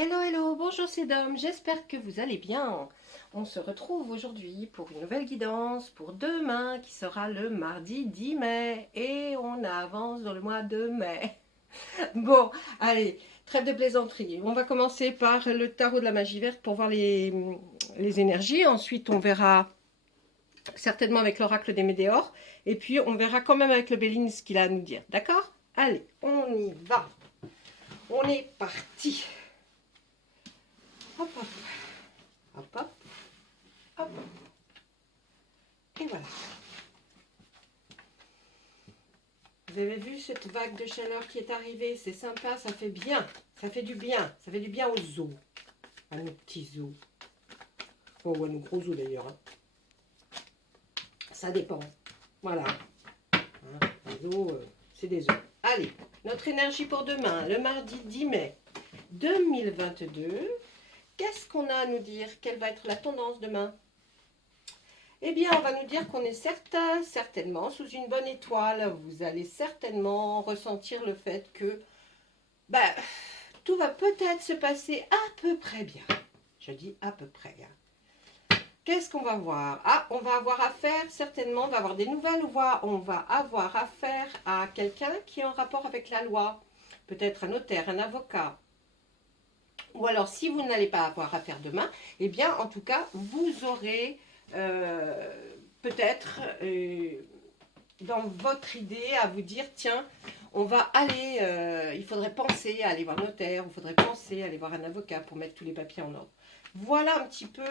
Hello, hello, bonjour c'est Dom, j'espère que vous allez bien. On se retrouve aujourd'hui pour une nouvelle guidance pour demain qui sera le mardi 10 mai et on avance dans le mois de mai. Bon, allez, trêve de plaisanterie. On va commencer par le tarot de la magie verte pour voir les énergies. Ensuite, on verra certainement avec l'oracle des météores et puis on verra quand même avec le Béline ce qu'il a à nous dire. D'accord? Allez, on y va. On est parti. Hop, hop, hop, hop, hop, et voilà. Vous avez vu cette vague de chaleur qui est arrivée? C'est sympa, ça fait bien, ça fait du bien. Ça fait du bien aux os, à nos petits os. Oh, ou à nos gros os d'ailleurs. Hein. Ça dépend. Voilà. Hein, les os, c'est des os. Allez, notre énergie pour demain, le mardi 10 mai 2022. Qu'est-ce qu'on a à nous dire? Quelle va être la tendance demain? Eh bien, on va nous dire qu'on est certainement sous une bonne étoile. Vous allez certainement ressentir le fait que tout va peut-être se passer à peu près bien. Je dis à peu près. Hein. Qu'est-ce qu'on va voir? Ah, on va avoir affaire, certainement, on va avoir des nouvelles voix. On va avoir affaire à quelqu'un qui est en rapport avec la loi. Peut-être un notaire, un avocat. Ou alors, si vous n'allez pas avoir affaire demain, eh bien, en tout cas, vous aurez... peut-être dans votre idée à vous dire tiens on va aller il faudrait penser à aller voir le notaire, il faudrait penser à aller voir un avocat pour mettre tous les papiers en ordre. Voilà un petit peu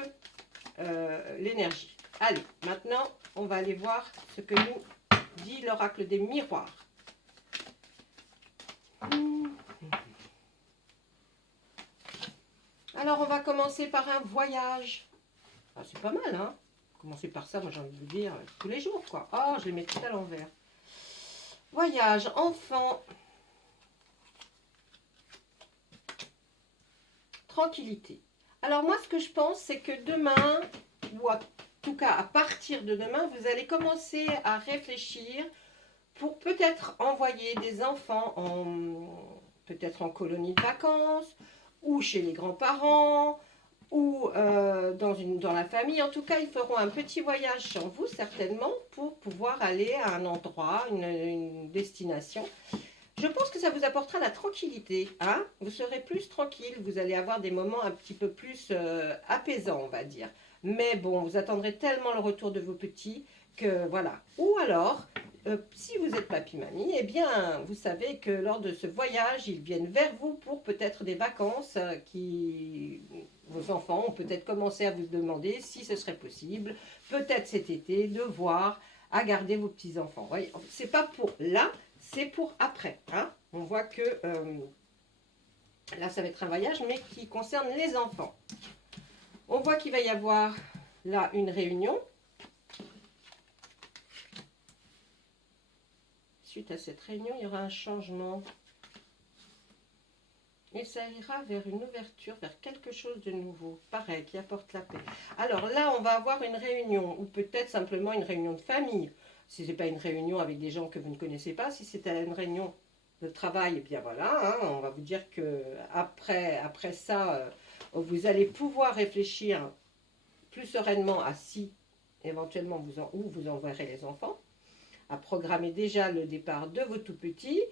l'énergie. Allez, maintenant on va aller voir ce que nous dit l'oracle des miroirs. Alors on va commencer par un voyage. Ah, c'est pas mal, hein? Commencer par ça, moi j'ai envie de vous dire tous les jours, quoi. Oh, je les mets tout à l'envers. Voyage, enfant. Tranquillité. Alors moi, ce que je pense, c'est que demain, ou en tout cas à partir de demain, vous allez commencer à réfléchir pour peut-être envoyer des enfants peut-être en colonie de vacances, ou chez les grands-parents, ou dans la famille. En tout cas, ils feront un petit voyage sans vous, certainement, pour pouvoir aller à un endroit, une destination. Je pense que ça vous apportera la tranquillité. Hein, vous serez plus tranquille, vous allez avoir des moments un petit peu plus apaisants, on va dire. Mais bon, vous attendrez tellement le retour de vos petits que voilà. Ou alors, si vous êtes papy-mamie, eh bien, vous savez que lors de ce voyage, ils viennent vers vous pour peut-être des vacances qui... Vos enfants ont peut-être commencé à vous demander si ce serait possible, peut-être cet été, de voir à garder vos petits-enfants. C'est pas pour là, c'est pour après. Hein. On voit que là, ça va être un voyage, mais qui concerne les enfants. On voit qu'il va y avoir là une réunion. Suite à cette réunion, il y aura un changement. Et ça ira vers une ouverture, vers quelque chose de nouveau, pareil, qui apporte la paix. Alors là, on va avoir une réunion, ou peut-être simplement une réunion de famille. Si ce n'est pas une réunion avec des gens que vous ne connaissez pas, si c'est une réunion de travail, eh bien voilà, hein, on va vous dire que après ça, vous allez pouvoir réfléchir plus sereinement à si éventuellement vous enverrez les enfants, à programmer déjà le départ de vos tout-petits.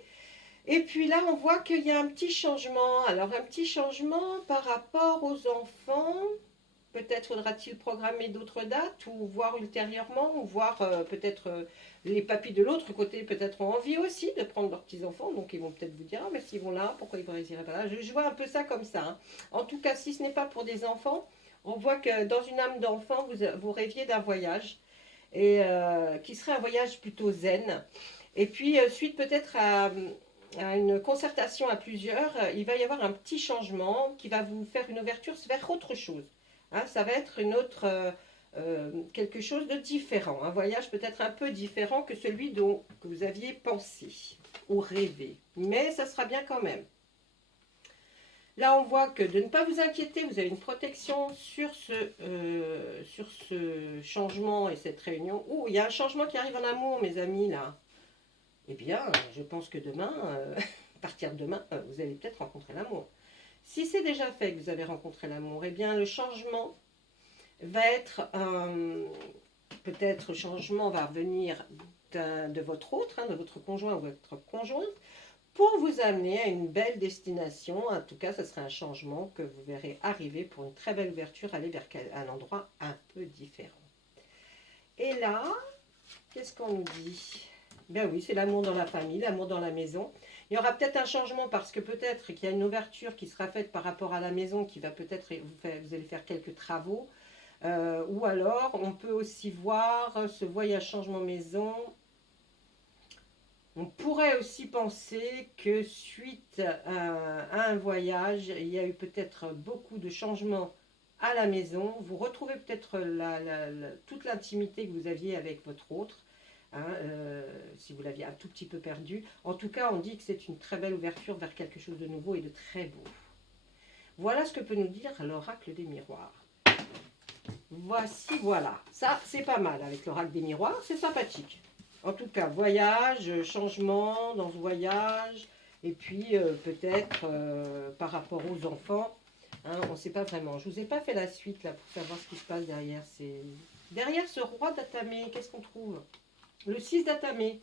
Et puis là, on voit qu'il y a un petit changement. Alors, un petit changement par rapport aux enfants. Peut-être faudra-t-il programmer d'autres dates ou voir ultérieurement, ou voir peut-être les papis de l'autre côté peut-être ont envie aussi de prendre leurs petits-enfants. Donc, ils vont peut-être vous dire, ah, mais s'ils vont là, pourquoi ils ne iraient pas là? Je vois un peu ça comme ça. Hein. En tout cas, si ce n'est pas pour des enfants, on voit que dans une âme d'enfant, vous rêviez d'un voyage, et qui serait un voyage plutôt zen. Et puis, suite peut-être à une concertation à plusieurs, il va y avoir un petit changement qui va vous faire une ouverture vers autre chose. Hein, ça va être quelque chose de différent, un voyage peut-être un peu différent que celui que vous aviez pensé ou rêvé, mais ça sera bien quand même. Là, on voit que de ne pas vous inquiéter, vous avez une protection sur ce changement et cette réunion. Oh, il y a un changement qui arrive en amour, mes amis, là. Eh bien, je pense que demain, à partir de demain, vous allez peut-être rencontrer l'amour. Si c'est déjà fait que vous avez rencontré l'amour, eh bien le changement va être, peut-être le changement va venir de votre autre, de votre conjoint ou votre conjointe, pour vous amener à une belle destination. En tout cas, ce sera un changement que vous verrez arriver pour une très belle ouverture, aller vers un endroit un peu différent. Et là, qu'est-ce qu'on nous dit? Ben oui, c'est l'amour dans la famille, l'amour dans la maison. Il y aura peut-être un changement parce que peut-être qu'il y a une ouverture qui sera faite par rapport à la maison qui va peut-être, vous allez faire quelques travaux. Ou alors, on peut aussi voir ce voyage changement maison. On pourrait aussi penser que suite à un voyage, il y a eu peut-être beaucoup de changements à la maison. Vous retrouvez peut-être toute l'intimité que vous aviez avec votre autre, si vous l'aviez un tout petit peu perdu. En tout cas, on dit que c'est une très belle ouverture vers quelque chose de nouveau et de très beau. Voilà ce que peut nous dire l'oracle des miroirs. Voici, voilà. Ça, c'est pas mal avec l'oracle des miroirs, c'est sympathique. En tout cas, voyage, changement dans ce voyage, et puis peut-être par rapport aux enfants, on ne sait pas vraiment. Je ne vous ai pas fait la suite là pour savoir ce qui se passe derrière. Derrière ce roi d'Atamé, qu'est-ce qu'on trouve? Le 6 d'Atamé.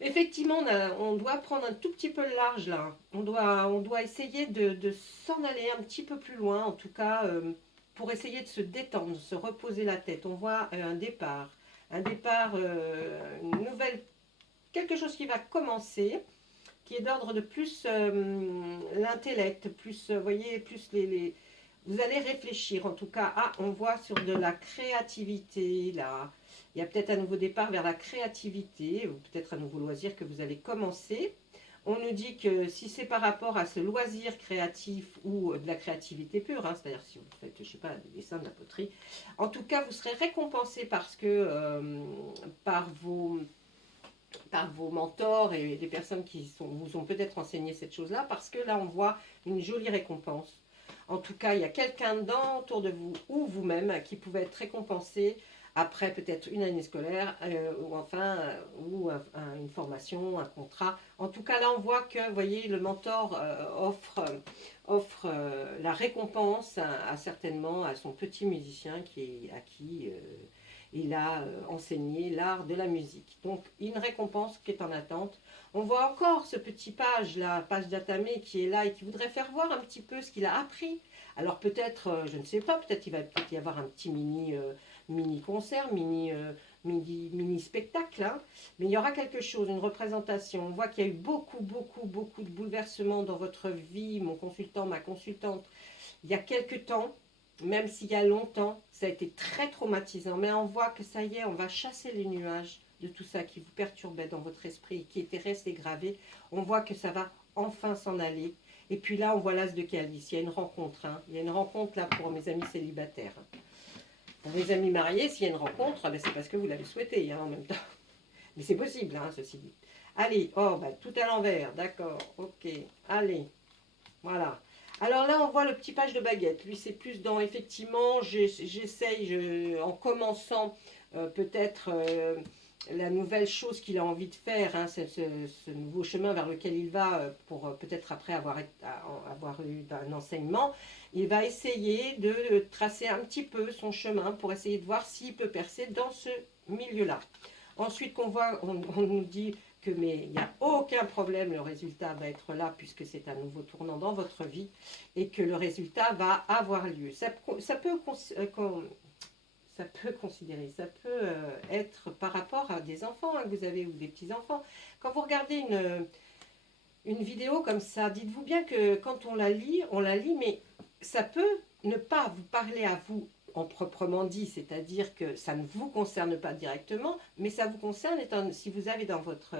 Effectivement, on doit prendre un tout petit peu le large là. On doit essayer de s'en aller un petit peu plus loin, en tout cas, pour essayer de se détendre, de se reposer la tête. On voit un départ, une nouvelle, quelque chose qui va commencer, qui est d'ordre de plus l'intellect, plus, vous voyez, plus vous allez réfléchir, en tout cas, on voit sur de la créativité, là, il y a peut-être un nouveau départ vers la créativité, ou peut-être un nouveau loisir que vous allez commencer. On nous dit que si c'est par rapport à ce loisir créatif ou de la créativité pure, c'est-à-dire si vous faites, je ne sais pas, des dessins, de la poterie, en tout cas, vous serez récompensé parce que par vos mentors et des personnes qui vous ont peut-être enseigné cette chose-là, parce que là, on voit une jolie récompense. En tout cas, il y a quelqu'un dedans, autour de vous, ou vous-même, qui pouvait être récompensé après peut-être une année scolaire, ou une formation, un contrat. En tout cas, là, on voit que, vous voyez, le mentor offre la récompense certainement à son petit musicien à qui il a enseigné l'art de la musique. Donc, une récompense qui est en attente. On voit encore ce petit page, la page d'Atamé qui est là et qui voudrait faire voir un petit peu ce qu'il a appris. Alors peut-être, je ne sais pas, peut-être il va peut-être y avoir un petit mini concert, mini spectacle, mais il y aura quelque chose, une représentation. On voit qu'il y a eu beaucoup de bouleversements dans votre vie, mon consultant, ma consultante, il y a quelques temps. Même s'il y a longtemps, ça a été très traumatisant. Mais on voit que ça y est, on va chasser les nuages de tout ça qui vous perturbait dans votre esprit, qui était resté gravé. On voit que ça va enfin s'en aller. Et puis là, on voit l'as de calice. Il y a une rencontre. Il y a une rencontre là pour mes amis célibataires. Pour mes amis mariés, s'il y a une rencontre, c'est parce que vous l'avez souhaité en même temps. Mais c'est possible, ceci dit. Allez, tout à l'envers, d'accord, ok. Allez, voilà. Alors là, on voit le petit page de baguette. Lui, c'est plus dans, effectivement, j'essaye, en commençant peut-être la nouvelle chose qu'il a envie de faire, ce nouveau chemin vers lequel il va, pour peut-être après avoir eu un enseignement, il va essayer de tracer un petit peu son chemin pour essayer de voir s'il peut percer dans ce milieu-là. Ensuite, on nous dit mais il n'y a aucun problème, le résultat va être là puisque c'est un nouveau tournant dans votre vie et que le résultat va avoir lieu. Ça peut être par rapport à des enfants que vous avez ou des petits-enfants. Quand vous regardez une vidéo comme ça, dites-vous bien que quand on la lit, mais ça peut ne pas vous parler à vous en proprement dit, c'est-à-dire que ça ne vous concerne pas directement, mais ça vous concerne si vous avez dans votre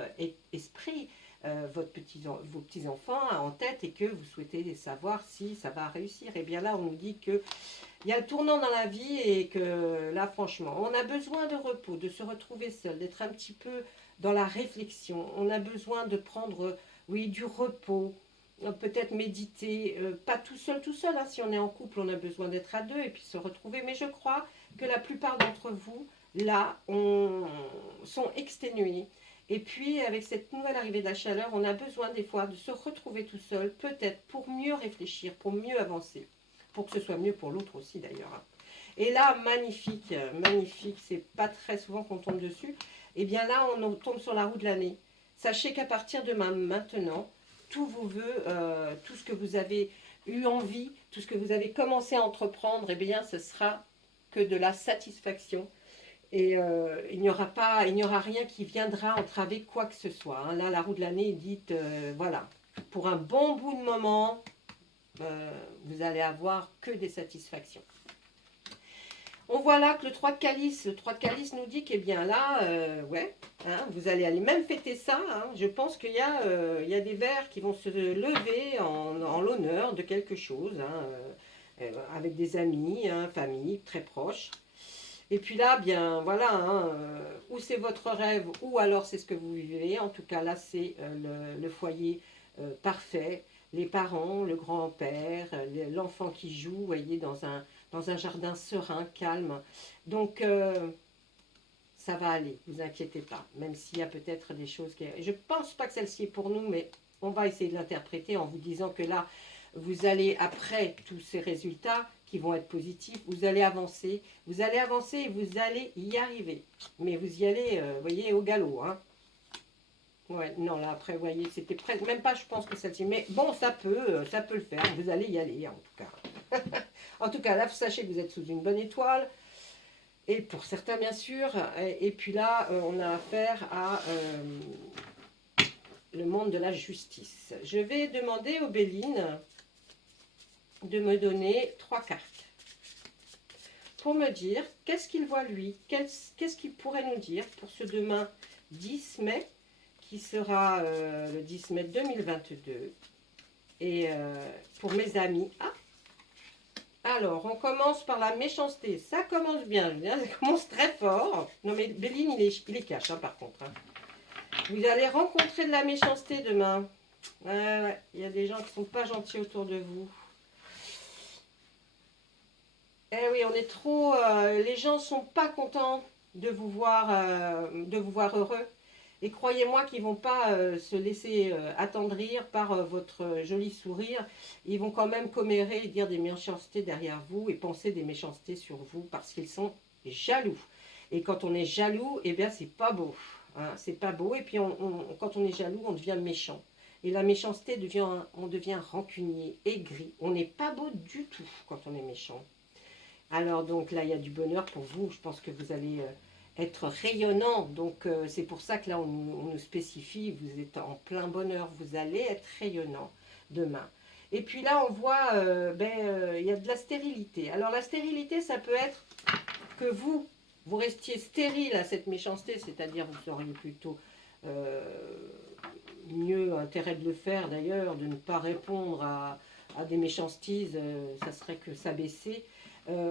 esprit vos petits-enfants en tête et que vous souhaitez savoir si ça va réussir. Et bien là, on nous dit qu'il y a le tournant dans la vie et que là, franchement, on a besoin de repos, de se retrouver seul, d'être un petit peu dans la réflexion. On a besoin de prendre, du repos, peut-être méditer, pas tout seul, si on est en couple, on a besoin d'être à deux et puis se retrouver, mais je crois que la plupart d'entre vous, là, sont exténués Et puis, avec cette nouvelle arrivée de la chaleur, on a besoin des fois de se retrouver tout seul, peut-être pour mieux réfléchir, pour mieux avancer, pour que ce soit mieux pour l'autre aussi d'ailleurs. Et là, magnifique, magnifique, c'est pas très souvent qu'on tombe dessus. Et bien là, on tombe sur la roue de l'année. Sachez qu'à partir de maintenant, tous vos vœux, tout ce que vous avez eu envie, tout ce que vous avez commencé à entreprendre, eh bien, ce sera que de la satisfaction. Et il n'y aura rien qui viendra entraver quoi que ce soit. Hein. Là, la roue de l'année est dite, voilà, pour un bon bout de moment, vous allez avoir que des satisfactions. On voit là que le 3 de calice nous dit qu'eh bien là, ouais, hein, vous allez aller même fêter ça. Hein. Je pense qu'il y a des vers qui vont se lever en l'honneur de quelque chose, hein, avec des amis, hein, famille, très proches. Et puis là, bien voilà, hein, ou c'est votre rêve, ou alors c'est ce que vous vivez. En tout cas, là, c'est le foyer parfait. Les parents, le grand-père, l'enfant qui joue, vous voyez, dans un jardin serein, calme. Donc, ça va aller, ne vous inquiétez pas. Même s'il y a peut-être des choses qui... Je ne pense pas que celle-ci est pour nous, mais on va essayer de l'interpréter en vous disant que là, vous allez, après tous ces résultats qui vont être positifs, vous allez avancer et vous allez y arriver. Mais vous y allez, vous voyez, au galop. Hein. Ouais, non, là, après, vous voyez, c'était presque... Même pas, je pense que celle-ci. Mais bon, ça peut le faire. Vous allez y aller, en tout cas. En tout cas, là, sachez que vous êtes sous une bonne étoile. Et pour certains, bien sûr. Et puis là, on a affaire à le monde de la justice. Je vais demander aux Bélines de me donner 3 cartes. Pour me dire, qu'est-ce qu'il voit lui? Qu'est-ce qu'il pourrait nous dire pour ce demain 10 mai, qui sera le 10 mai 2022. Et pour mes amis... Ah, alors, on commence par la méchanceté. Ça commence bien, ça commence très fort. Non, mais Béline, il est cash, hein, par contre. Hein. Vous allez rencontrer de la méchanceté demain. Ouais, il y a des gens qui ne sont pas gentils autour de vous. Eh oui, on est trop... les gens ne sont pas contents de vous voir heureux. Et croyez-moi qu'ils ne vont pas se laisser attendrir par votre joli sourire. Ils vont quand même commérer et dire des méchancetés derrière vous et penser des méchancetés sur vous parce qu'ils sont jaloux. Et quand on est jaloux, eh bien c'est pas beau. Hein, c'est pas beau. Et puis quand on est jaloux, on devient méchant. Et la méchanceté, on devient rancunier, aigri. On n'est pas beau du tout quand on est méchant. Alors donc là, il y a du bonheur pour vous. Je pense que vous allez... être rayonnant, donc c'est pour ça que là on nous spécifie, vous êtes en plein bonheur, vous allez être rayonnant demain. Et puis là on voit, il y a de la stérilité. Alors la stérilité, ça peut être que vous restiez stérile à cette méchanceté, c'est-à-dire vous auriez plutôt mieux intérêt de le faire d'ailleurs, de ne pas répondre à des méchancetés, ça serait que s'abaisser.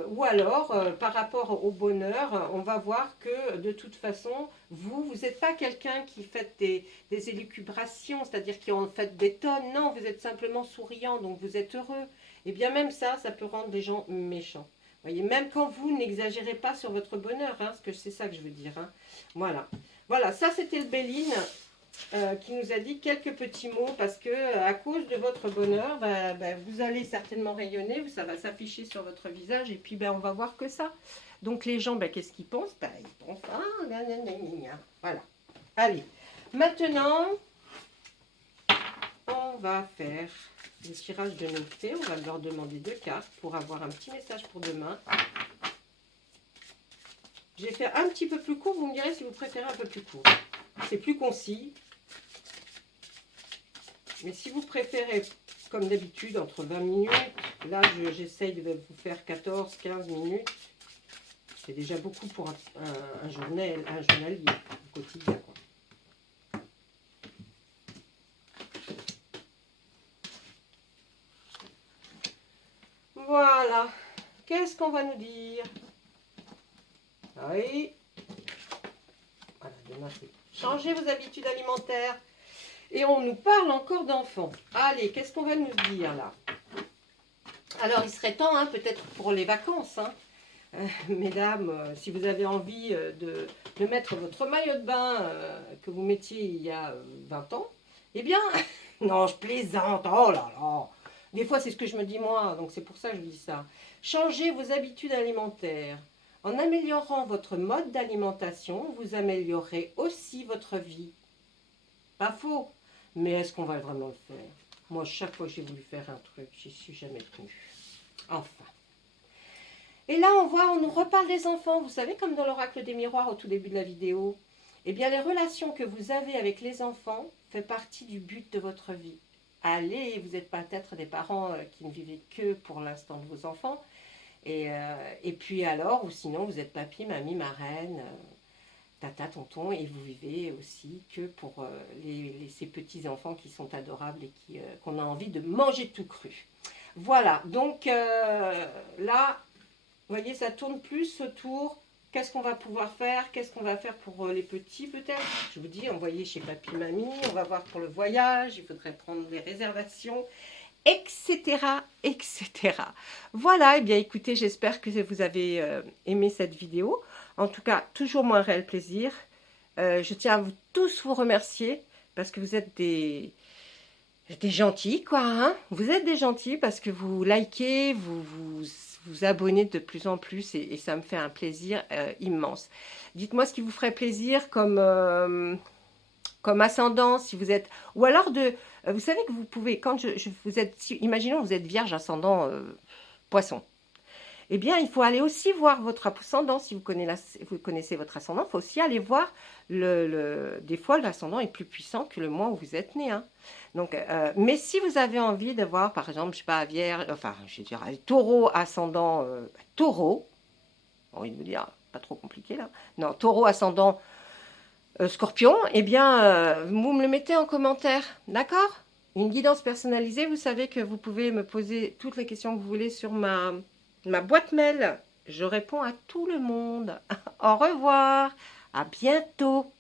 Ou alors, par rapport au bonheur, on va voir que de toute façon, vous n'êtes pas quelqu'un qui fait des élucubrations, c'est-à-dire qui en fait des tonnes. Non, vous êtes simplement souriant, donc vous êtes heureux. Et bien même ça peut rendre les gens méchants. Vous voyez, même quand vous n'exagérez pas sur votre bonheur, hein, parce que c'est ça que je veux dire. Hein. Voilà. Voilà, ça c'était le Béline. Qui nous a dit quelques petits mots parce que à cause de votre bonheur, vous allez certainement rayonner, ça va s'afficher sur votre visage et puis on va voir que ça. Donc les gens, qu'est-ce qu'ils pensent? Ils pensent, ah, gna, gna, gna, gna. Voilà. Allez, maintenant, on va faire le tirage de nos fées. On va leur demander 2 cartes pour avoir un petit message pour demain. J'ai fait un petit peu plus court, vous me direz si vous préférez un peu plus court. C'est plus concis. Mais si vous préférez, comme d'habitude, entre 20 minutes, là j'essaye de vous faire 14-15 minutes. C'est déjà beaucoup pour un journalier quotidien. Quoi. Voilà. Qu'est-ce qu'on va nous dire? Oui. Voilà, demain c'est changer vos habitudes alimentaires. Et on nous parle encore d'enfants. Allez, qu'est-ce qu'on va nous dire là? Alors, il serait temps, hein, peut-être pour les vacances. Hein. mesdames, si vous avez envie de mettre votre maillot de bain que vous mettiez il y a 20 ans, eh bien, non, je plaisante, oh là là. Des fois, c'est ce que je me dis moi, donc c'est pour ça que je dis ça. Changez vos habitudes alimentaires. En améliorant votre mode d'alimentation, vous améliorez aussi votre vie. Pas faux, mais est-ce qu'on va vraiment le faire? Moi, chaque fois que j'ai voulu faire un truc, j'y suis jamais tenue. Enfin. Et là, on nous reparle des enfants. Vous savez, comme dans l'oracle des miroirs au tout début de la vidéo, eh bien, les relations que vous avez avec les enfants fait partie du but de votre vie. Allez, vous n'êtes peut-être des parents qui ne vivez que pour l'instant de vos enfants. Et puis alors, ou sinon, vous êtes papy, mamie, marraine, tata, tonton, et vous vivez aussi que pour ces petits-enfants qui sont adorables et qu'on a envie de manger tout cru. Voilà, donc là, vous voyez, ça tourne plus autour. Qu'est-ce qu'on va pouvoir faire? Qu'est-ce qu'on va faire pour les petits peut-être? Je vous dis, envoyer chez papy, mamie. On va voir pour le voyage. Il faudrait prendre des réservations, etc., etc. Voilà, et bien écoutez, j'espère que vous avez aimé cette vidéo. En tout cas, toujours moi un réel plaisir. Je tiens à vous tous vous remercier parce que vous êtes des gentils, quoi. Hein, vous êtes des gentils parce que vous likez, vous abonnez de plus en plus et ça me fait un plaisir immense. Dites-moi ce qui vous ferait plaisir comme ascendant, si vous êtes... Ou alors vous savez que vous pouvez, quand vous êtes... imaginons que vous êtes vierge ascendant poisson. Eh bien, il faut aller aussi voir votre ascendant. Si vous connaissez votre ascendant, il faut aussi aller voir des fois, l'ascendant est plus puissant que le mois où vous êtes né. Hein. Donc, mais si vous avez envie de voir, par exemple, je sais pas, Vierge, enfin, je vais dire, taureau ascendant, taureau, j'ai envie de vous dire, pas trop compliqué là. Non, taureau ascendant scorpion, eh bien, vous me le mettez en commentaire, d'accord? Une guidance personnalisée, vous savez que vous pouvez me poser toutes les questions que vous voulez sur ma boîte mail. Je réponds à tout le monde. Au revoir, à bientôt.